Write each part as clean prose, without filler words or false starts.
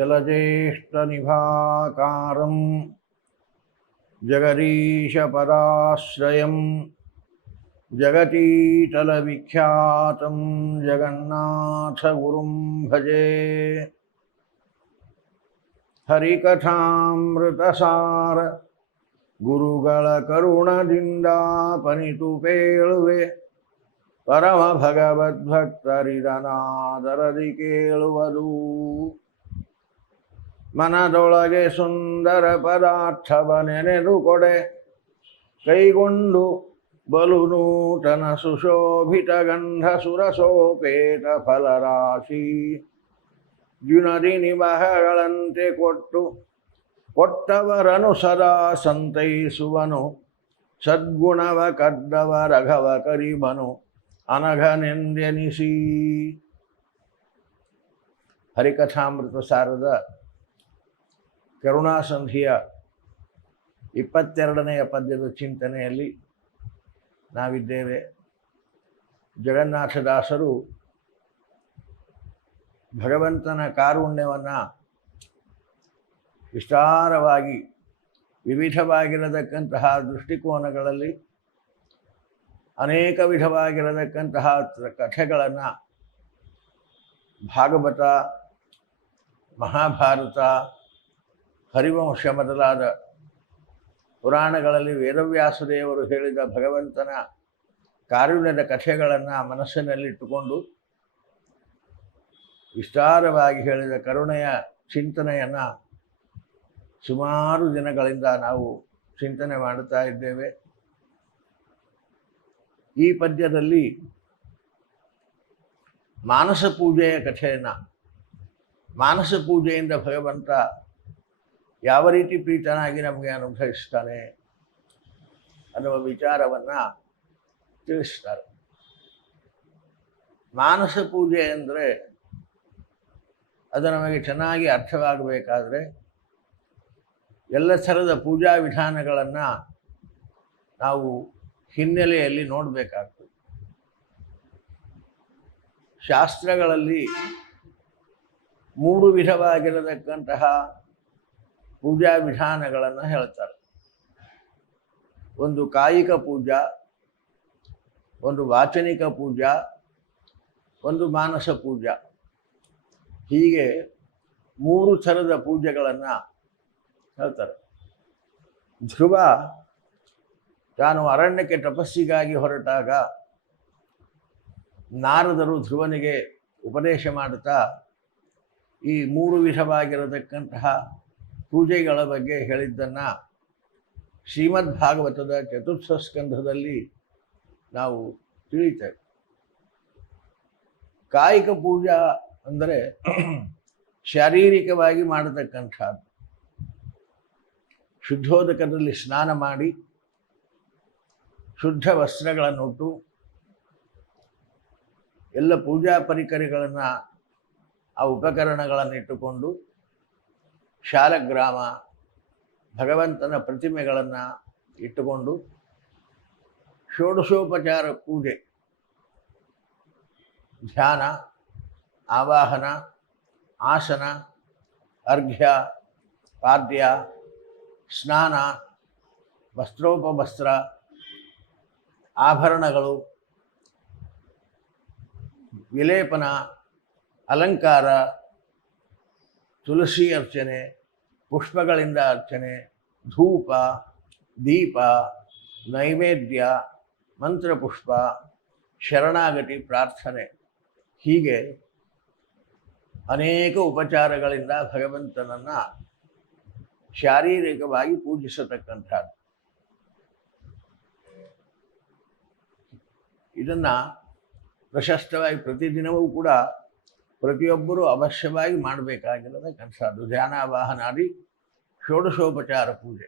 जलज्येष्ठनिभाकारं जगदीशपदाश्रयं जगतीतलविख्यातं जगन्नाथगुरुं भजे। ಹರಿಕಥಾಮೃತಸಾರ ಗುರುಗಳ ಕರುಣದಿಂದ ಪನಿತು ಪೇಳುವೆ, ಪರಮ ಭಗವದ್ಭಕ್ತರಿದನಾದರದಿ ಕೇಳುವುದು. ಮನದೊಳಗೆ ಸುಂದರ ಪದಾರ್ಥವ ನೆನೆದು ಕೊಡೆ, ಕೈಗೊಂಡು ಬಲು ನೂತನ ಸುಶೋಭಿತ ಗಂಧ ಸುರಸೋಪೇತ ಫಲರಾಶಿ. ದ್ಯುನದಿ ನಿಮಹಗಳಂತೆ ಕೊಟ್ಟವರನು ಸದಾ ಸಂತೈಸುವನು, ಸದ್ಗುಣವ ಕದ್ದವ ರಘವ ಕರಿಬನು ಅನಘನೆಂದೆನಿಸಿ. ಹರಿಕಥಾಮೃತ ಸಾರದ ಕರುಣಾಸಂಧಿಯ 22ನೆಯ ಪದ್ಯದ ಚಿಂತನೆಯಲ್ಲಿ ನಾವಿದ್ದೇವೆ. ಜಗನ್ನಾಥದಾಸರು ಭಗವಂತನ ಕಾರುಣ್ಯವನ್ನು ವಿಸ್ತಾರವಾಗಿ ವಿವಿಧವಾಗಿರತಕ್ಕಂತಹ ದೃಷ್ಟಿಕೋನಗಳಲ್ಲಿ ಅನೇಕ ವಿಧವಾಗಿರತಕ್ಕಂತಹ ಕಥೆಗಳನ್ನು ಭಾಗವತ, ಮಹಾಭಾರತ, ಹರಿವಂಶ ಮೊದಲಾದ ಪುರಾಣಗಳಲ್ಲಿ ವೇದವ್ಯಾಸದೇವರು ಹೇಳಿದ ಭಗವಂತನ ಕಾರುಣ್ಯದ ಕಥೆಗಳನ್ನು ಮನಸ್ಸಿನಲ್ಲಿಟ್ಟುಕೊಂಡು ವಿಸ್ತಾರವಾಗಿ ಹೇಳಿದ ಕರುಣೆಯ ಚಿಂತನೆಯನ್ನು ಸುಮಾರು ದಿನಗಳಿಂದ ನಾವು ಚಿಂತನೆ ಮಾಡುತ್ತಾ ಇದ್ದೇವೆ. ಈ ಪದ್ಯದಲ್ಲಿ ಮಾನಸ ಪೂಜೆಯ ಕಥೆಯನ್ನು, ಮಾನಸ ಪೂಜೆಯಿಂದ ಭಗವಂತ ಯಾವ ರೀತಿ ಪ್ರೀತನಾಗಿ ನಮಗೆ ಅನುಭವಿಸ್ತಾನೆ ಅನ್ನುವ ವಿಚಾರವನ್ನು ತಿಳಿಸ್ತಾರೆ. ಮಾನಸ ಪೂಜೆ ಅಂದರೆ ಅದು ನಮಗೆ ಚೆನ್ನಾಗಿ ಅರ್ಥವಾಗಬೇಕಾದ್ರೆ ಎಲ್ಲ ಥರದ ಪೂಜಾ ವಿಧಾನಗಳನ್ನು ನಾವು ಹಿನ್ನೆಲೆಯಲ್ಲಿ ನೋಡಬೇಕಾಗ್ತದೆ. ಶಾಸ್ತ್ರಗಳಲ್ಲಿ 3 ವಿಧವಾಗಿರತಕ್ಕಂತಹ ಪೂಜಾ ವಿಧಾನಗಳನ್ನು ಹೇಳ್ತಾರೆ. ಒಂದು ಕಾಯಿಕ ಪೂಜಾ, ಒಂದು ವಾಚನಿಕ ಪೂಜಾ, ಒಂದು ಮಾನಸ ಪೂಜಾ. ಹೀಗೆ 3 ಥರದ ಪೂಜೆಗಳನ್ನು ಹೇಳ್ತಾರೆ. ಧ್ರುವ ತಾನು ಅರಣ್ಯಕ್ಕೆ ತಪಸ್ಸಿಗಾಗಿ ಹೊರಟಾಗ ನಾರದರು ಧ್ರುವನಿಗೆ ಉಪದೇಶ ಮಾಡುತ್ತಾ ಈ 3 ವಿಧವಾಗಿರತಕ್ಕಂತಹ ಪೂಜೆಗಳ ಬಗ್ಗೆ ಹೇಳಿದ್ದನ್ನು ಶ್ರೀಮದ್ ಭಾಗವತದ ಚತುರ್ಥ ಸ್ಕಂಧದಲ್ಲಿ ನಾವು ತಿಳಿತೇವೆ. ಕಾಯಿಕ ಪೂಜಾ ಅಂದರೆ ಶಾರೀರಿಕವಾಗಿ ಮಾಡತಕ್ಕಂಥದ್ದು. ಶುದ್ಧೋದಕದಲ್ಲಿ ಸ್ನಾನ ಮಾಡಿ ಶುದ್ಧ ವಸ್ತ್ರಗಳನ್ನುಟ್ಟು ಎಲ್ಲ ಪೂಜಾ ಪರಿಕರಗಳನ್ನು, ಆ ಉಪಕರಣಗಳನ್ನು ಇಟ್ಟುಕೊಂಡು ಶಾಲಗ್ರಾಮ, ಭಗವಂತನ ಪ್ರತಿಮೆಗಳನ್ನು ಇಟ್ಟುಕೊಂಡು ಷೋಡಶೋಪಚಾರ ಪೂಜೆ, ಧ್ಯಾನ, ಆವಾಹನ, ಆಸನ, ಅರ್ಘ್ಯ, ಪಾದ್ಯ, ಸ್ನಾನ, ವಸ್ತ್ರೋಪವಸ್ತ್ರ, ಆಭರಣಗಳು, ವಿಲೇಪನ, ಅಲಂಕಾರ, ತುಳಸಿ ಅರ್ಚನೆ, ಪುಷ್ಪಗಳಿಂದ ಅರ್ಚನೆ, ಧೂಪ, ದೀಪ, ನೈವೇದ್ಯ, ಮಂತ್ರಪುಷ್ಪ, ಶರಣಾಗತಿ ಪ್ರಾರ್ಥನೆ, ಹೀಗೆ ಅನೇಕ ಉಪಚಾರಗಳಿಂದ ಭಗವಂತನನ್ನು ಶಾರೀರಿಕವಾಗಿ ಪೂಜಿಸತಕ್ಕಂಥದ್ದು. ಇದನ್ನು ಪ್ರಶಸ್ತವಾಗಿ ಪ್ರತಿದಿನವೂ ಕೂಡ ಪ್ರತಿಯೊಬ್ಬರೂ ಅವಶ್ಯವಾಗಿ ಮಾಡಬೇಕಾಗಿರತಕ್ಕಂಥದ್ದು. ಧ್ಯಾನಾವಾಹನಾದಿ ಷೋಡಶೋಪಚಾರ ಪೂಜೆ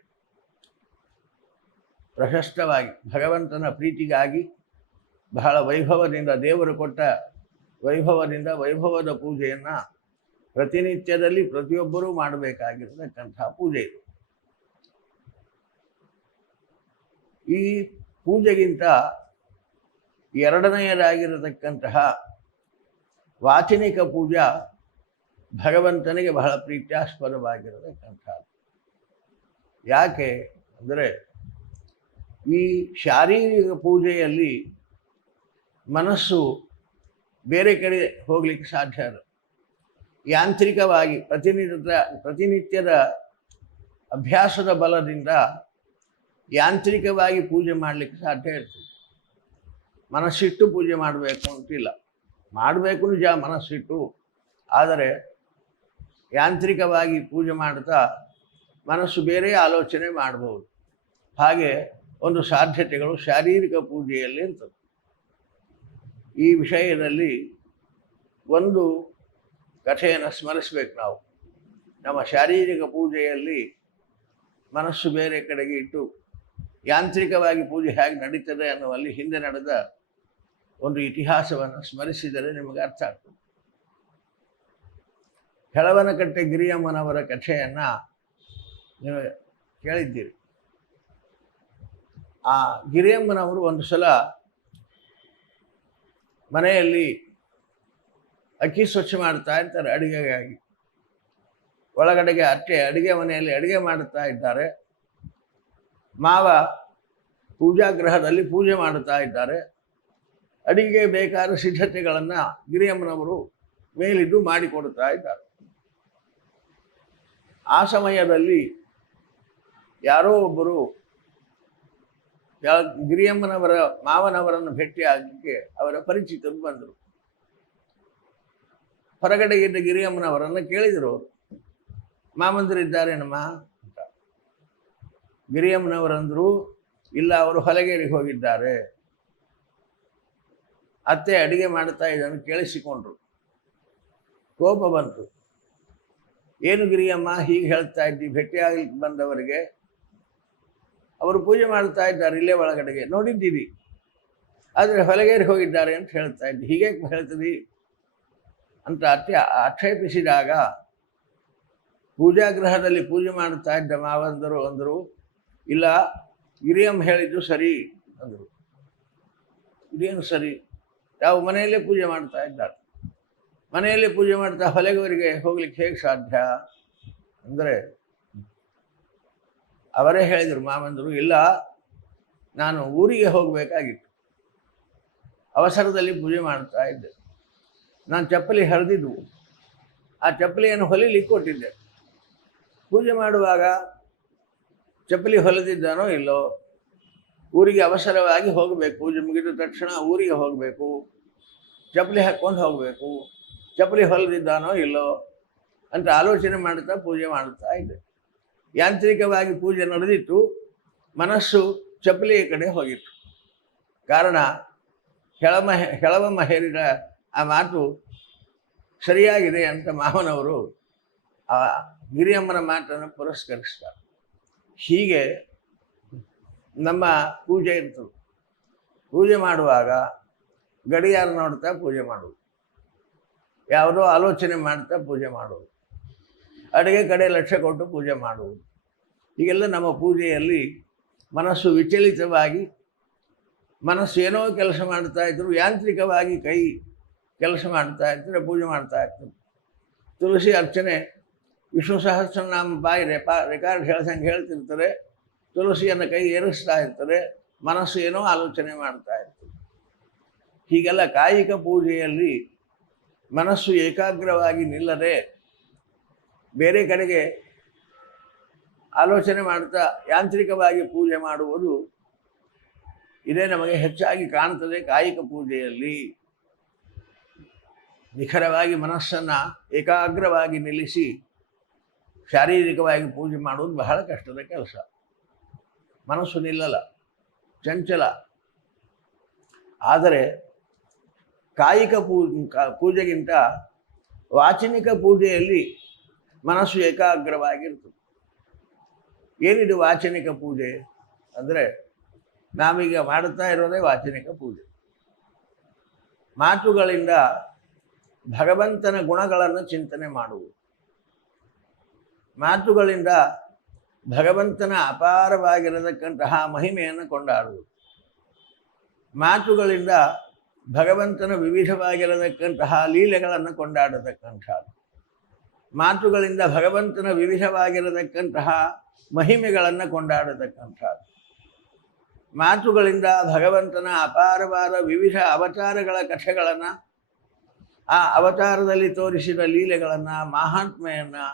ಪ್ರಶಸ್ತವಾಗಿ ಭಗವಂತನ ಪ್ರೀತಿಗಾಗಿ ಬಹಳ ವೈಭವದಿಂದ, ದೇವರು ಕೊಟ್ಟ ವೈಭವದಿಂದ ವೈಭವದ ಪೂಜೆಯನ್ನು ಪ್ರತಿನಿತ್ಯದಲ್ಲಿ ಪ್ರತಿಯೊಬ್ಬರೂ ಮಾಡಬೇಕಾಗಿರತಕ್ಕಂಥ ಪೂಜೆ ಇದು. ಈ ಪೂಜೆಗಿಂತ ಎರಡನೆಯದಾಗಿರತಕ್ಕಂತಹ ವಾಚನಿಕ ಪೂಜಾ ಭಗವಂತನಿಗೆ ಬಹಳ ಪ್ರೀತ್ಯಾಸ್ಪದವಾಗಿರತಕ್ಕಂಥದ್ದು. ಯಾಕೆ ಅಂದರೆ ಈ ಶಾರೀರಿಕ ಪೂಜೆಯಲ್ಲಿ ಮನಸ್ಸು ಬೇರೆ ಕಡೆ ಹೋಗ್ಲಿಕ್ಕೆ ಸಾಧ್ಯ ಇಲ್ಲ. ಯಾಂತ್ರಿಕವಾಗಿ ಪ್ರತಿನಿತ್ಯದ ಅಭ್ಯಾಸದ ಬಲದಿಂದ ಯಾಂತ್ರಿಕವಾಗಿ ಪೂಜೆ ಮಾಡಲಿಕ್ಕೆ ಸಾಧ್ಯ ಇರ್ತದೆ. ಮನಸ್ಸಿಟ್ಟು ಪೂಜೆ ಮಾಡಬೇಕು ಅಂತಿಲ್ಲ, ಮಾಡಬೇಕು ನಿಜ ಮನಸ್ಸಿಟ್ಟು, ಆದರೆ ಯಾಂತ್ರಿಕವಾಗಿ ಪೂಜೆ ಮಾಡ್ತಾ ಮನಸ್ಸು ಬೇರೆ ಆಲೋಚನೆ ಮಾಡ್ಬೋದು. ಹಾಗೆ ಒಂದು ಸಾಧ್ಯತೆಗಳು ಶಾರೀರಿಕ ಪೂಜೆಯಲ್ಲಿ ಇರ್ತದೆ. ಈ ವಿಷಯದಲ್ಲಿ ಒಂದು ಕಥೆಯನ್ನು ಸ್ಮರಿಸ್ಬೇಕು ನಾವು. ನಮ್ಮ ಶಾರೀರಿಕ ಪೂಜೆಯಲ್ಲಿ ಮನಸ್ಸು ಬೇರೆ ಕಡೆಗೆ ಇಟ್ಟು ಯಾಂತ್ರಿಕವಾಗಿ ಪೂಜೆ ಹೇಗೆ ನಡೀತದೆ ಅನ್ನುವಲ್ಲಿ ಹಿಂದೆ ನಡೆದ ಒಂದು ಇತಿಹಾಸವನ್ನು ಸ್ಮರಿಸಿದರೆ ನಿಮಗೆ ಅರ್ಥ ಆಗ್ತದೆ. ಹೆಳವನಕಟ್ಟೆ ಗಿರಿಯಮ್ಮನವರ ಕಥೆಯನ್ನು ನೀವು ಕೇಳಿದ್ದೀರಿ. ಆ ಗಿರಿಯಮ್ಮನವರು ಒಂದು ಸಲ ಮನೆಯಲ್ಲಿ ಅಕ್ಕಿ ಸ್ವಚ್ಛ ಮಾಡ್ತಾ ಇರ್ತಾರೆ ಅಡುಗೆಗಾಗಿ. ಒಳಗಡೆಗೆ ಅತ್ತೆ ಅಡುಗೆ ಮನೆಯಲ್ಲಿ ಅಡುಗೆ ಮಾಡುತ್ತಾ ಇದ್ದಾರೆ. ಮಾವ ಪೂಜಾಗೃಹದಲ್ಲಿ ಪೂಜೆ ಮಾಡುತ್ತಾ ಇದ್ದಾರೆ. ಅಡಿಗೆಗೆ ಬೇಕಾದ ಸಿದ್ಧತೆಗಳನ್ನು ಗಿರಿಯಮ್ಮನವರು ಮೇಲಿದ್ದು ಮಾಡಿಕೊಡುತ್ತಾ ಇದ್ದಾರೆ. ಆ ಸಮಯದಲ್ಲಿ ಯಾರೋ ಒಬ್ಬರು ಗಿರಿಯಮ್ಮನವರ ಮಾವನವರನ್ನು ಭೇಟಿಯಾಗಲಿಕ್ಕೆ ಅವರ ಪರಿಚಿತರು ಬಂದರು. ಹೊರಗಡೆಗಿದ್ದ ಗಿರಿಯಮ್ಮನವರನ್ನು ಕೇಳಿದರು ಅವರು, ಮಾಮಂದಿರಿದ್ದಾರೇನಮ್ಮ ಅಂತ. ಗಿರಿಯಮ್ಮನವರಂದರು, ಇಲ್ಲ, ಅವರು ಹೊಲಗೇರಿಗೆ ಹೋಗಿದ್ದಾರೆ. ಅತ್ತೆ ಅಡಿಗೆ ಮಾಡ್ತಾ ಇದ್ದನ್ನು ಕೇಳಿಸಿಕೊಂಡ್ರು. ಕೋಪ ಬಂತು. ಏನು ಗಿರಿಯಮ್ಮ ಹೀಗೆ ಹೇಳ್ತಾ ಇದ್ದಿ? ಭೇಟಿಯಾಗಲಿಕ್ಕೆ ಬಂದವರಿಗೆ ಅವರು ಪೂಜೆ ಮಾಡ್ತಾ ಇದ್ದಾರೆ ಇಲ್ಲೇ ಒಳಗಡೆಗೆ, ನೋಡಿದ್ದೀವಿ, ಆದರೆ ಹೊಲಗೇರಿಗೆ ಹೋಗಿದ್ದಾರೆ ಅಂತ ಹೇಳ್ತಾ ಇದ್ದಿ, ಹೀಗೆ ಹೇಳ್ತದಿ ಅಂತ ಅತ್ತೆ ಆಕ್ಷೇಪಿಸಿದಾಗ ಪೂಜಾಗೃಹದಲ್ಲಿ ಪೂಜೆ ಮಾಡ್ತಾ ಇದ್ದ ಮಾವಂದರು ಅಂದರು, ಇಲ್ಲ, ಗಿರಿಯಮ್ಮ ಹೇಳಿದ್ದು ಸರಿ ಅಂದರು. ಇದೇನು ಸರಿ? ತಾವು ಮನೆಯಲ್ಲೇ ಪೂಜೆ ಮಾಡ್ತಾ ಇದ್ದಾರೆ, ಮನೆಯಲ್ಲೇ ಪೂಜೆ ಮಾಡ್ತಾ ಹೊಲಗವರಿಗೆ ಹೋಗ್ಲಿಕ್ಕೆ ಹೇಗೆ ಸಾಧ್ಯ ಅಂದರೆ ಅವರೇ ಹೇಳಿದರು ಮಾವಂದರು, ಇಲ್ಲ, ನಾನು ಊರಿಗೆ ಹೋಗಬೇಕಾಗಿತ್ತು, ಅವಸರದಲ್ಲಿ ಪೂಜೆ ಮಾಡ್ತಾ ಇದ್ದೆ. ನಾನು ಚಪ್ಪಲಿ ಹರಿದಿದ್ವು, ಆ ಚಪ್ಪಲಿಯನ್ನು ಹೊಲಿಲಿಕ್ಕೆ ಕೊಟ್ಟಿದ್ದೆ. ಪೂಜೆ ಮಾಡುವಾಗ ಚಪ್ಪಲಿ ಹೊಲಿದಿದ್ದಾನೋ ಇಲ್ಲೋ, ಊರಿಗೆ ಅವಸರವಾಗಿ ಹೋಗಬೇಕು, ಪೂಜೆ ಮುಗಿದ ತಕ್ಷಣ ಊರಿಗೆ ಹೋಗಬೇಕು, ಚಪ್ಪಲಿ ಹಾಕ್ಕೊಂಡು ಹೋಗಬೇಕು, ಚಪ್ಪಲಿ ಹೊಲಿದಿದ್ದಾನೋ ಇಲ್ಲೋ ಅಂತ ಆಲೋಚನೆ ಮಾಡ್ತಾ ಪೂಜೆ ಮಾಡ್ತಾ ಇದ್ದೆ. ಯಾಂತ್ರಿಕವಾಗಿ ಪೂಜೆ ನಡೆದಿತ್ತು, ಮನಸ್ಸು ಚಪ್ಪಲಿಯ ಕಡೆ ಹೋಗಿತ್ತು. ಕಾರಣ ಹೆಳವಮ್ಮ ಹೇರಿದ ಆ ಮಾತು ಸರಿಯಾಗಿದೆ ಅಂತ ಮಾವನವರು ಆ ಗಿರಿಯಮ್ಮನ ಮಾತನ್ನು ಪುರಸ್ಕರಿಸ್ತಾರೆ. ಹೀಗೆ ನಮ್ಮ ಪೂಜೆ ಇರ್ತದೆ. ಪೂಜೆ ಮಾಡುವಾಗ ಗಡಿಯಾರ ನೋಡ್ತಾ ಪೂಜೆ ಮಾಡುವುದು, ಯಾವುದೋ ಆಲೋಚನೆ ಮಾಡ್ತಾ ಪೂಜೆ ಮಾಡುವುದು, ಅಡುಗೆ ಕಡೆ ಲಕ್ಷ್ಯ ಕೊಟ್ಟು ಪೂಜೆ ಮಾಡುವುದು, ಹೀಗೆಲ್ಲ ನಮ್ಮ ಪೂಜೆಯಲ್ಲಿ ಮನಸ್ಸು ವಿಚಲಿತವಾಗಿ, ಮನಸ್ಸು ಏನೋ ಕೆಲಸ ಮಾಡ್ತಾ ಇದ್ರು, ಯಾಂತ್ರಿಕವಾಗಿ ಕೈ ಕೆಲಸ ಮಾಡ್ತಾ ಇರ್ತಾರೆ, ಪೂಜೆ ಮಾಡ್ತಾ ಇರ್ತಾರೆ. ತುಳಸಿ ಅರ್ಚನೆ ವಿಷ್ಣು ಸಹಸ್ರನಾಮ ಬಾಯಿ ರೆಕಾರ್ಡ್ ಹೇಳ್ದಂಗೆ ಹೇಳ್ತಿರ್ತಾರೆ, ತುಳಸಿಯನ್ನು ಕೈ ಏರಿಸ್ತಾ ಇರ್ತಾರೆ, ಮನಸ್ಸು ಏನೋ ಆಲೋಚನೆ ಮಾಡ್ತಾ ಇರ್ತದೆ. ಹೀಗೆಲ್ಲ ಕಾಯಿಕ ಪೂಜೆಯಲ್ಲಿ ಮನಸ್ಸು ಏಕಾಗ್ರವಾಗಿ ನಿಲ್ಲದೆ ಬೇರೆ ಕಡೆಗೆ ಆಲೋಚನೆ ಮಾಡ್ತಾ ಯಾಂತ್ರಿಕವಾಗಿ ಪೂಜೆ ಮಾಡುವುದು ಇದೇ ನಮಗೆ ಹೆಚ್ಚಾಗಿ ಕಾಣ್ತದೆ. ಕಾಯಿಕ ಪೂಜೆಯಲ್ಲಿ ನಿಖರವಾಗಿ ಮನಸ್ಸನ್ನು ಏಕಾಗ್ರವಾಗಿ ನಿಲ್ಲಿಸಿ ಶಾರೀರಿಕವಾಗಿ ಪೂಜೆ ಮಾಡುವುದು ಬಹಳ ಕಷ್ಟದ ಕೆಲಸ. ಮನಸ್ಸು ನಿಲ್ಲಲ್ಲ, ಚಂಚಲ. ಆದರೆ ಕಾಯಿಕ ಪೂಜೆಗಿಂತ ವಾಚನಿಕ ಪೂಜೆಯಲ್ಲಿ ಮನಸ್ಸು ಏಕಾಗ್ರವಾಗಿರ್ತದೆ. ಏನಿದು ವಾಚನಿಕ ಪೂಜೆ ಅಂದರೆ ನಾವೀಗ ಮಾಡುತ್ತಾ ಇರೋದೇ ವಾಚನಿಕ ಪೂಜೆ. ಮಾತುಗಳಿಂದ ಭಗವಂತನ ಗುಣಗಳನ್ನು ಚಿಂತನೆ ಮಾಡುವುದು, ಮಾತುಗಳಿಂದ ಭಗವಂತನ ಅಪಾರವಾಗಿರತಕ್ಕಂತಹ ಮಹಿಮೆಯನ್ನು ಕೊಂಡಾಡುವುದು, ಮಾತುಗಳಿಂದ ಭಗವಂತನ ವಿವಿಧವಾಗಿರತಕ್ಕಂತಹ ಲೀಲೆಗಳನ್ನು ಕೊಂಡಾಡತಕ್ಕಂಥದ್ದು. ಮಾತುಗಳಿಂದ ಭಗವಂತನ ವಿವಿಧವಾಗಿರತಕ್ಕಂತಹ ಮಹಿಮೆಗಳನ್ನು ಕೊಂಡಾಡತಕ್ಕಂಥದ್ದು. ಮಾತುಗಳಿಂದ ಭಗವಂತನ ಅಪಾರವಾದ ವಿವಿಧ ಅವತಾರಗಳ ಕಥೆಗಳನ್ನು, ಆ ಅವತಾರದಲ್ಲಿ ತೋರಿಸಿದ ಲೀಲೆಗಳನ್ನು, ಮಹಾತ್ಮೆಯನ್ನು,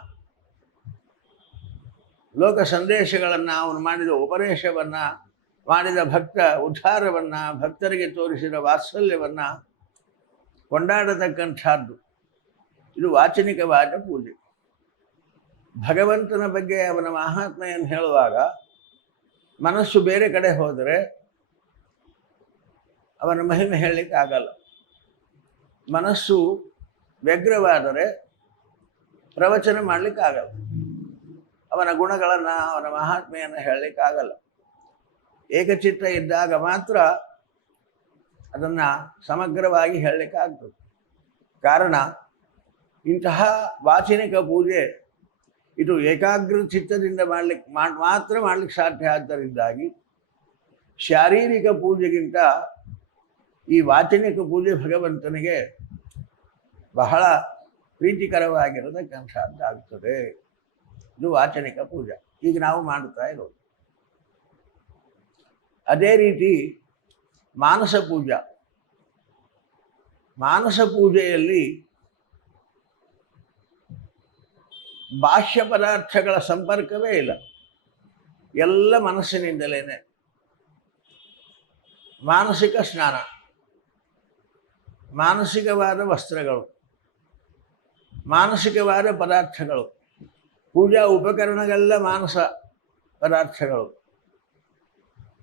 ಲೋಕ ಸಂದೇಶಗಳನ್ನು, ಅವನು ಮಾಡಿದ ಉಪದೇಶವನ್ನು, ಮಾಡಿದ ಭಕ್ತ ಉದ್ಧಾರವನ್ನು, ಭಕ್ತರಿಗೆ ತೋರಿಸಿದ ವಾತ್ಸಲ್ಯವನ್ನು ಕೊಂಡಾಡತಕ್ಕಂಥದ್ದು. ಇದು ವಾಚನಿಕವಾದ ಪೂಜೆ. ಭಗವಂತನ ಬಗ್ಗೆ ಅವನ ಮಹಾತ್ಮೆಯನ್ನು ಹೇಳುವಾಗ ಮನಸ್ಸು ಬೇರೆ ಕಡೆ ಹೋದರೆ ಅವನ ಮಹಿಮೆ ಹೇಳಲಿಕ್ಕೆ ಆಗಲ್ಲ. ಮನಸ್ಸು ವ್ಯಗ್ರವಾದರೆ ಪ್ರವಚನ ಮಾಡಲಿಕ್ಕಾಗಲ್ಲ. ಅವನ ಗುಣಗಳನ್ನು, ಅವನ ಮಹಾತ್ಮೆಯನ್ನು ಹೇಳಲಿಕ್ಕಾಗಲ್ಲ. ಏಕಚಿತ್ತ ಇದ್ದಾಗ ಮಾತ್ರ ಅದನ್ನು ಸಮಗ್ರವಾಗಿ ಹೇಳಲಿಕ್ಕಾಗ್ತದೆ. ಕಾರಣ, ಇಂತಹ ವಾಚನಿಕ ಪೂಜೆ ಇದು ಏಕಾಗ್ರ ಚಿತ್ತದಿಂದ ಮಾತ್ರ ಮಾಡಲಿಕ್ಕೆ ಸಾಧ್ಯ. ಆದ್ದರಿಂದಾಗಿ ಶಾರೀರಿಕ ಪೂಜೆಗಿಂತ ಈ ವಾಚನಿಕ ಪೂಜೆ ಭಗವಂತನಿಗೆ ಬಹಳ ಪ್ರೀತಿಕರವಾಗಿರತಕ್ಕಂಥದ್ದಾಗ್ತದೆ. ಇದು ವಾಚನಿಕ ಪೂಜೆ. ಈಗ ನಾವು ಮಾಡುತ್ತಾ ಇರೋದು. ಅದೇ ರೀತಿ ಮಾನಸ ಪೂಜಾ. ಮಾನಸ ಪೂಜೆಯಲ್ಲಿ ಬಾಹ್ಯ ಪದಾರ್ಥಗಳ ಸಂಪರ್ಕವೇ ಇಲ್ಲ. ಎಲ್ಲ ಮನಸ್ಸಿನಿಂದಲೇ. ಮಾನಸಿಕ ಸ್ನಾನ, ಮಾನಸಿಕವಾದ ವಸ್ತ್ರಗಳು, ಮಾನಸಿಕವಾದ ಪದಾರ್ಥಗಳು, ಪೂಜಾ ಉಪಕರಣಗಳೆಲ್ಲ ಮಾನಸ ಪದಾರ್ಥಗಳು.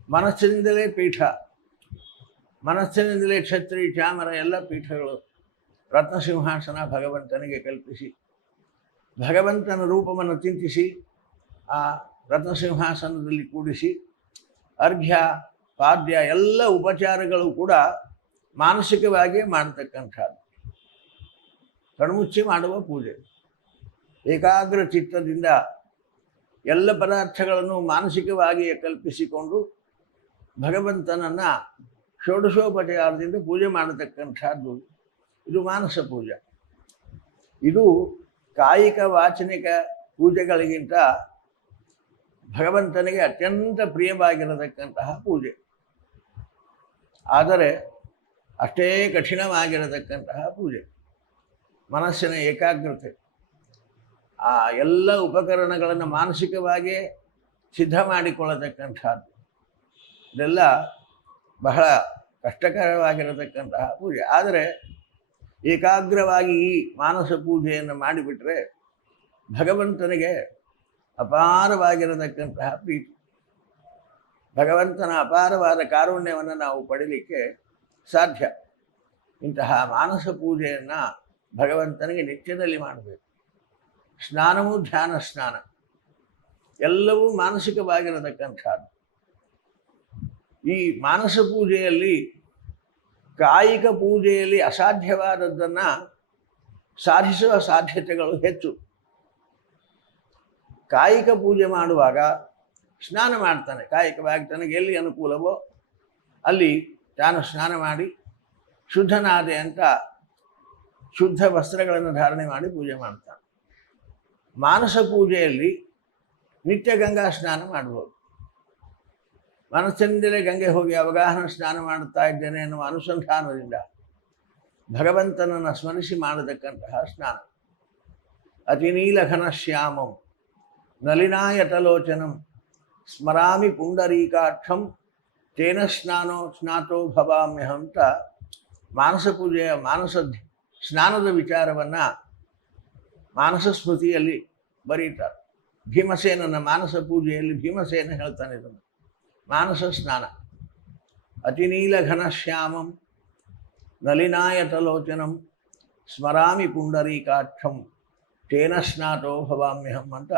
ಮನಸ್ಸಿನಿಂದಲೇ ಪೀಠ, ಮನಸ್ಸಿನಿಂದಲೇ ಛತ್ರಿ, ಚಾಮರ ಎಲ್ಲ ಪೀಠಗಳು. ರತ್ನಸಿಂಹಾಸನ ಭಗವಂತನಿಗೆ ಕಲ್ಪಿಸಿ, ಭಗವಂತನ ರೂಪವನ್ನು ಚಿಂತಿಸಿ ಆ ರತ್ನಸಿಂಹಾಸನದಲ್ಲಿ ಕೂಡಿಸಿ ಅರ್ಘ್ಯ, ಪಾದ್ಯ ಎಲ್ಲ ಉಪಚಾರಗಳು ಕೂಡ ಮಾನಸಿಕವಾಗಿಯೇ ಮಾಡತಕ್ಕಂಥದ್ದು. ಕಣ್ಮುಚ್ಚಿ ಮಾಡುವ ಪೂಜೆ. ಏಕಾಗ್ರ ಚಿತ್ತದಿಂದ ಎಲ್ಲ ಪದಾರ್ಥಗಳನ್ನು ಮಾನಸಿಕವಾಗಿಯೇ ಕಲ್ಪಿಸಿಕೊಂಡು ಭಗವಂತನನ್ನು ಷೋಡಶೋಪಚಾರದಿಂದ ಪೂಜೆ ಮಾಡತಕ್ಕಂಥದ್ದು. ಇದು ಮಾನಸ ಪೂಜೆ. ಇದು ಕಾಯಿಕ ವಾಚನಿಕ ಪೂಜೆಗಳಿಗಿಂತ ಭಗವಂತನಿಗೆ ಅತ್ಯಂತ ಪ್ರಿಯವಾಗಿರತಕ್ಕಂತಹ ಪೂಜೆ. ಆದರೆ ಅಷ್ಟೇ ಕಠಿಣವಾಗಿರತಕ್ಕಂತಹ ಪೂಜೆ. ಮನಸ್ಸಿನ ಏಕಾಗ್ರತೆ, ಆ ಎಲ್ಲ ಉಪಕರಣಗಳನ್ನು ಮಾನಸಿಕವಾಗಿಯೇ ಸಿದ್ಧ ಮಾಡಿಕೊಳ್ಳತಕ್ಕಂಥದ್ದು. ಇದೆಲ್ಲ ಬಹಳ ಕಷ್ಟಕರವಾಗಿರತಕ್ಕಂತಹ ಪೂಜೆ. ಆದರೆ ಏಕಾಗ್ರವಾಗಿ ಈ ಮಾನಸ ಪೂಜೆಯನ್ನು ಮಾಡಿಬಿಟ್ರೆ ಭಗವಂತನಿಗೆ ಅಪಾರವಾಗಿರತಕ್ಕಂತಹ ಪ್ರೀತಿ, ಭಗವಂತನ ಅಪಾರವಾದ ಕಾರುಣ್ಯವನ್ನು ನಾವು ಪಡೀಲಿಕ್ಕೆ ಸಾಧ್ಯ. ಇಂತಹ ಮಾನಸ ಪೂಜೆಯನ್ನು ಭಗವಂತನಿಗೆ ನಿತ್ಯದಲ್ಲಿ ಮಾಡಬೇಕು. ಸ್ನಾನವೂ ಧ್ಯಾನ ಸ್ನಾನ ಎಲ್ಲವೂ ಮಾನಸಿಕವಾಗಿರತಕ್ಕಂಥದ್ದು. ಈ ಮಾನಸ ಪೂಜೆಯಲ್ಲಿ, ಕಾಯಿಕ ಪೂಜೆಯಲ್ಲಿ ಅಸಾಧ್ಯವಾದದ್ದನ್ನು ಸಾಧಿಸುವ ಸಾಧ್ಯತೆಗಳು ಹೆಚ್ಚು. ಕಾಯಿಕ ಪೂಜೆ ಮಾಡುವಾಗ ಸ್ನಾನ ಮಾಡ್ತಾನೆ, ಕಾಯಿಕವಾಗಿ ತನಗೆ ಎಲ್ಲಿ ಅನುಕೂಲವೋ ಅಲ್ಲಿ ತಾನು ಸ್ನಾನ ಮಾಡಿ ಶುದ್ಧನಾದೆ ಅಂತ ಶುದ್ಧ ವಸ್ತ್ರಗಳನ್ನು ಧಾರಣೆ ಮಾಡಿ ಪೂಜೆ ಮಾಡ್ತಾನೆ. ಮಾನಸ ಪೂಜೆಯಲ್ಲಿ ನಿತ್ಯ ಗಂಗಾ ಸ್ನಾನ ಮಾಡ್ಬೋದು. ಮನಸ್ಸಿನಿಂದಲೇ ಗಂಗೆ ಹೋಗಿ ಅವಗಾಹನ ಸ್ನಾನ ಮಾಡುತ್ತಾ ಇದ್ದೇನೆ ಎನ್ನುವ ಅನುಸಂಧಾನದಿಂದ ಭಗವಂತನನ್ನು ಸ್ಮರಿಸಿ ಮಾಡತಕ್ಕಂತಹ ಸ್ನಾನ. ಅತಿನೀಲಘನ ಶ್ಯಾಮಂ ನಲಿನಾಯತಲೋಚನಂ ಸ್ಮರಾಮಿ ಪುಂಡರೀಕಾಕ್ಷಂ ತೇನ ಸ್ನಾತೋ ಭವಾಮ್ಯಹಂ ಅಂತ ಮಾನಸ ಪೂಜೆಯ ಸ್ನಾನದ ವಿಚಾರವನ್ನು ಮಾನಸ ಸ್ಮೃತಿಯಲ್ಲಿ ಬರೀತಾರೆ. ಭೀಮಸೇನನ ಮಾನಸ ಪೂಜೆಯಲ್ಲಿ ಭೀಮಸೇನ ಹೇಳ್ತಾನೆ ಇದನ್ನು. ಮಾನಸ ಸ್ನಾನ ಅತಿನೀಲಘನ ಶ್ಯಾಮಂ ನಲಿನಾಯತಲೋಚನಂ ಸ್ಮರಾಮಿ ಪುಂಡರೀಕಾಕ್ಷಂ ತೇನ ಸ್ನಾತೋ ಭವಾಮ್ಯಹಂ ಅಂತ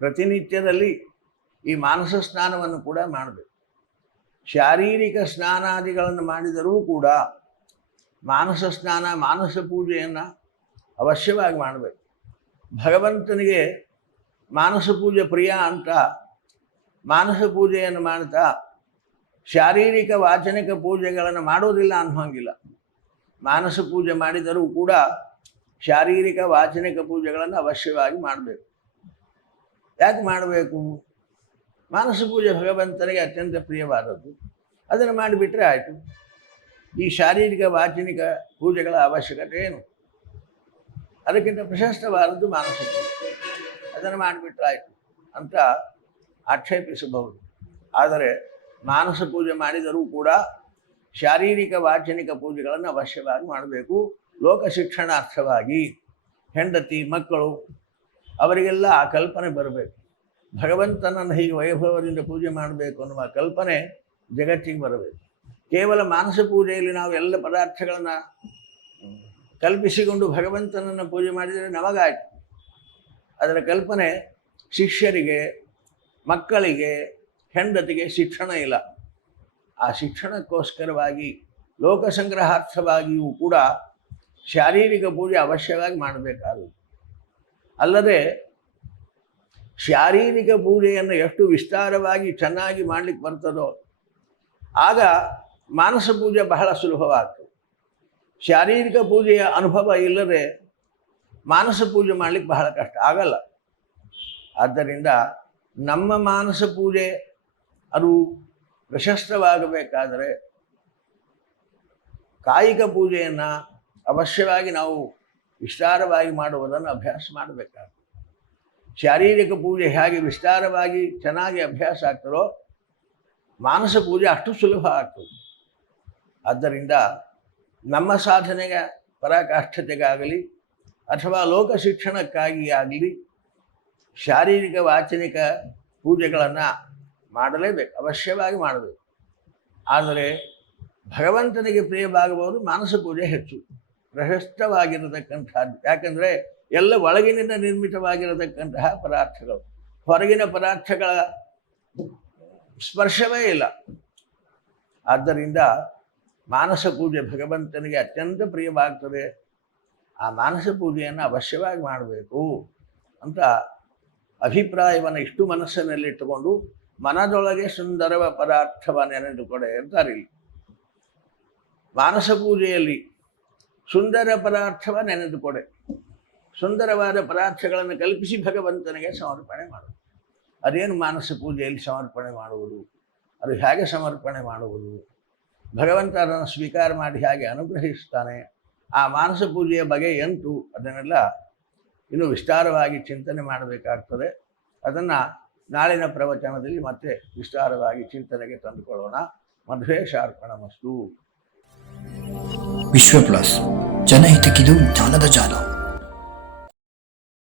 ಪ್ರತಿನಿತ್ಯದಲ್ಲಿ ಈ ಮಾನಸ ಸ್ನಾನವನ್ನು ಕೂಡ ಮಾಡಬೇಕು. ಶಾರೀರಿಕ ಸ್ನಾನಾದಿಗಳನ್ನು ಮಾಡಿದರೂ ಕೂಡ ಮಾನಸ ಸ್ನಾನ, ಮಾನಸ ಪೂಜೆಯನ್ನು ಅವಶ್ಯವಾಗಿ ಮಾಡಬೇಕು. ಭಗವಂತನಿಗೆ ಮಾನಸ ಪೂಜೆ ಪ್ರಿಯ ಅಂತ ಮಾನಸ ಪೂಜೆಯನ್ನು ಮಾಡ್ತಾ ಶಾರೀರಿಕ ವಾಚನಿಕ ಪೂಜೆಗಳನ್ನು ಮಾಡೋದಿಲ್ಲ ಅನ್ನೋಂಗಿಲ್ಲ. ಮಾನಸ ಪೂಜೆ ಮಾಡಿದರೂ ಕೂಡ ಶಾರೀರಿಕ ವಾಚನಿಕ ಪೂಜೆಗಳನ್ನು ಅವಶ್ಯವಾಗಿ ಮಾಡಬೇಕು. ಯಾಕೆ ಮಾಡಬೇಕು? ಮಾನಸ ಪೂಜೆ ಭಗವಂತನಿಗೆ ಅತ್ಯಂತ ಪ್ರಿಯವಾದದ್ದು. ಅದನ್ನು ಮಾಡಿಬಿಟ್ರೆ ಆಯಿತು. ಈ ಶಾರೀರಿಕ ವಾಚನಿಕ ಪೂಜೆಗಳ ಅವಶ್ಯಕತೆ ಏನು? ಅದಕ್ಕಿಂತ ಪ್ರಶಸ್ತವಾದದ್ದು ಮಾನಸ ಪೂಜೆ. ಅದನ್ನು ಮಾಡಿಬಿಟ್ರೆ ಆಯಿತು ಅಂತ ಆಕ್ಷೇಪಿಸಬಹುದು. ಆದರೆ ಮಾನಸ ಪೂಜೆ ಮಾಡಿದರೂ ಕೂಡ ಶಾರೀರಿಕ ವಾಚನಿಕ ಪೂಜೆಗಳನ್ನು ಅವಶ್ಯವಾಗಿ ಮಾಡಬೇಕು. ಲೋಕ ಶಿಕ್ಷಣಾರ್ಥವಾಗಿ ಹೆಂಡತಿ ಮಕ್ಕಳು ಅವರಿಗೆಲ್ಲ ಆ ಕಲ್ಪನೆ ಬರಬೇಕು. ಭಗವಂತನನ್ನು ಹೀಗೆ ವೈಭವದಿಂದ ಪೂಜೆ ಮಾಡಬೇಕು ಅನ್ನುವ ಕಲ್ಪನೆ ಜಗತ್ತಿಗೆ ಬರಬೇಕು. ಕೇವಲ ಮಾನಸ ಪೂಜೆಯಲ್ಲಿ ನಾವು ಎಲ್ಲ ಪದಾರ್ಥಗಳನ್ನು ಕಲ್ಪಿಸಿಕೊಂಡು ಭಗವಂತನನ್ನು ಪೂಜೆ ಮಾಡಿದರೆ ನಮಗಾಯ್ತು. ಅದರ ಕಲ್ಪನೆ ಶಿಷ್ಯರಿಗೆ, ಮಕ್ಕಳಿಗೆ, ಹೆಂಡತಿಗೆ ಶಿಕ್ಷಣ ಇಲ್ಲ. ಆ ಶಿಕ್ಷಣಕ್ಕೋಸ್ಕರವಾಗಿ ಲೋಕ ಸಂಗ್ರಹಾರ್ಥವಾಗಿಯೂ ಕೂಡ ಶಾರೀರಿಕ ಪೂಜೆ ಅವಶ್ಯವಾಗಿ ಮಾಡಬೇಕಾಗುವುದು. ಅಲ್ಲದೆ ಶಾರೀರಿಕ ಪೂಜೆಯನ್ನು ಎಷ್ಟು ವಿಸ್ತಾರವಾಗಿ ಚೆನ್ನಾಗಿ ಮಾಡಲಿಕ್ಕೆ ಬರ್ತದೋ ಆಗ ಮಾನಸ ಪೂಜೆ ಬಹಳ ಸುಲಭವಾಗ್ತದೆ. ಶಾರೀರಿಕ ಪೂಜೆಯ ಅನುಭವ ಇಲ್ಲದೆ ಮಾನಸ ಪೂಜೆ ಮಾಡಲಿಕ್ಕೆ ಬಹಳ ಕಷ್ಟ ಆಗಲ್ಲ. ಆದ್ದರಿಂದ ನಮ್ಮ ಮಾನಸ ಪೂಜೆ ಅದು ಪ್ರಶಸ್ತವಾಗಬೇಕಾದರೆ ಕಾಯಿಕ ಪೂಜೆಯನ್ನು ಅವಶ್ಯವಾಗಿ ನಾವು ವಿಸ್ತಾರವಾಗಿ ಮಾಡುವುದನ್ನು ಅಭ್ಯಾಸ ಮಾಡಬೇಕಾಗ್ತದೆ. ಶಾರೀರಿಕ ಪೂಜೆ ಹೇಗೆ ವಿಸ್ತಾರವಾಗಿ ಚೆನ್ನಾಗಿ ಅಭ್ಯಾಸ ಆಗ್ತದೋ ಮಾನಸ ಪೂಜೆ ಅಷ್ಟು ಸುಲಭ ಆಗ್ತದೆ. ಆದ್ದರಿಂದ ನಮ್ಮ ಸಾಧನೆಗೆ ಪರಾಕಾಷ್ಠತೆಗಾಗಲಿ ಅಥವಾ ಲೋಕ ಶಿಕ್ಷಣಕ್ಕಾಗಿ ಆಗಲಿ ಶಾರೀರಿಕ ವಾಚನಿಕ ಪೂಜೆಗಳನ್ನು ಮಾಡಲೇಬೇಕು, ಅವಶ್ಯವಾಗಿ ಮಾಡಬೇಕು. ಆದರೆ ಭಗವಂತನಿಗೆ ಪ್ರಿಯವಾಗಬಹುದು ಮಾನಸ ಪೂಜೆ ಹೆಚ್ಚು ಪ್ರಶಸ್ತವಾಗಿರತಕ್ಕಂಥದ್ದು. ಯಾಕಂದರೆ ಎಲ್ಲ ಒಳಗಿನಿಂದ ನಿರ್ಮಿತವಾಗಿರತಕ್ಕಂತಹ ಪದಾರ್ಥಗಳು, ಹೊರಗಿನ ಪದಾರ್ಥಗಳ ಸ್ಪರ್ಶವೇ ಇಲ್ಲ. ಆದ್ದರಿಂದ ಮಾನಸ ಪೂಜೆ ಭಗವಂತನಿಗೆ ಅತ್ಯಂತ ಪ್ರಿಯವಾಗ್ತದೆ. ಆ ಮಾನಸ ಪೂಜೆಯನ್ನು ಅವಶ್ಯವಾಗಿ ಮಾಡಬೇಕು ಅಂತ ಅಭಿಪ್ರಾಯವನ್ನು ಇಷ್ಟು ಮನಸ್ಸಿನಲ್ಲಿಟ್ಟುಕೊಂಡು ಮನದೊಳಗೆ ಸುಂದರವ ಪದಾರ್ಥವ ನೆನೆದುಕೊಡೆ ಅಂತಾರೆ. ಮಾನಸ ಪೂಜೆಯಲ್ಲಿ ಸುಂದರ ಪದಾರ್ಥವ ನೆನೆದುಕೊಡೆ, ಸುಂದರವಾದ ಪದಾರ್ಥಗಳನ್ನು ಕಲ್ಪಿಸಿ ಭಗವಂತನಿಗೆ ಸಮರ್ಪಣೆ ಮಾಡುವುದು. ಅದೇನು ಮಾನಸ ಪೂಜೆಯಲ್ಲಿ ಸಮರ್ಪಣೆ ಮಾಡುವುದು? ಅದು ಹೇಗೆ ಸಮರ್ಪಣೆ ಮಾಡುವುದು? ಭಗವಂತ ಅದನ್ನು ಸ್ವೀಕಾರ ಮಾಡಿ ಹೇಗೆ ಅನುಗ್ರಹಿಸ್ತಾನೆ? ಆ ಮಾನಸ ಪೂಜೆಯ ಬಗೆ ಎಂಟು, ಅದನ್ನೆಲ್ಲ ಇನ್ನೂ ವಿಸ್ತಾರವಾಗಿ ಚಿಂತನೆ ಮಾಡಬೇಕಾಗ್ತದೆ. ಅದನ್ನು ನಾಳಿನ ಪ್ರವಚನದಲ್ಲಿ ಮತ್ತೆ ವಿಸ್ತಾರವಾಗಿ ಚಿಂತನೆಗೆ ತಂದುಕೊಳ್ಳೋಣ. ಮಧ್ವೇಶಾರ್ಪಣಮಸ್ತು. ವಿಶ್ವ ಪ್ಲಸ್ ಜನಹಿತಕ್ಕಿದು ಜ್ಞಾನದ ಜಾಲ.